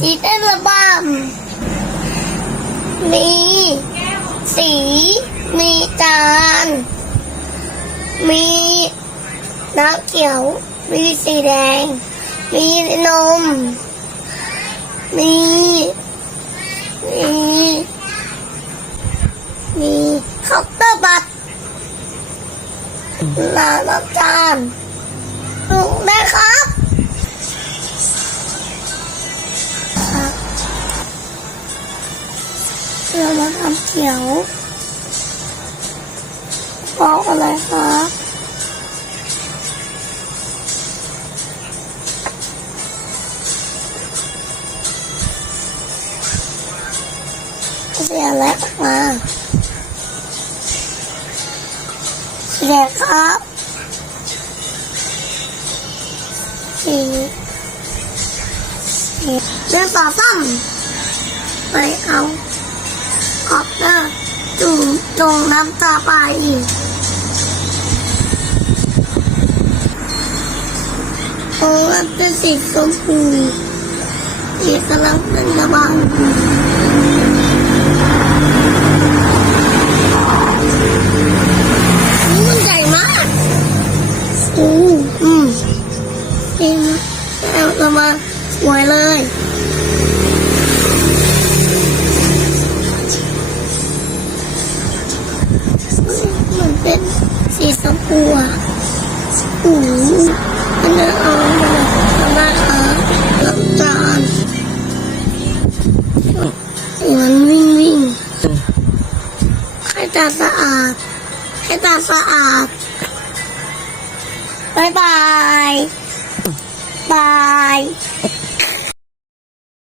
มีเต้นระบำมีสี มีจาน มีน้ำเขียว มีสีแดง มีนม มี มี มีเคาน์เตอร์บัตรน้ำน้ำจานลุงได้ครับครับ เรามาทำเขียวบอกอะไรครับเสียแล้วออกมาเสียครับสีสีเรื่องต่อซ้ำไปเอา จงน้ำตาไปโอ้มันเป็นสีชมพูสีกลังเป็นระบายนี่มันใหญ่มากอืมอืมเองเอาเรามาสวยเลย เป็นสีชมพูอะโอ้หอันนั้นเอาทำมาค่ะน้ำตาลมันวิ่งวิ่งให้ตาสะอาด ให้ตาสะอาดบายบายบาย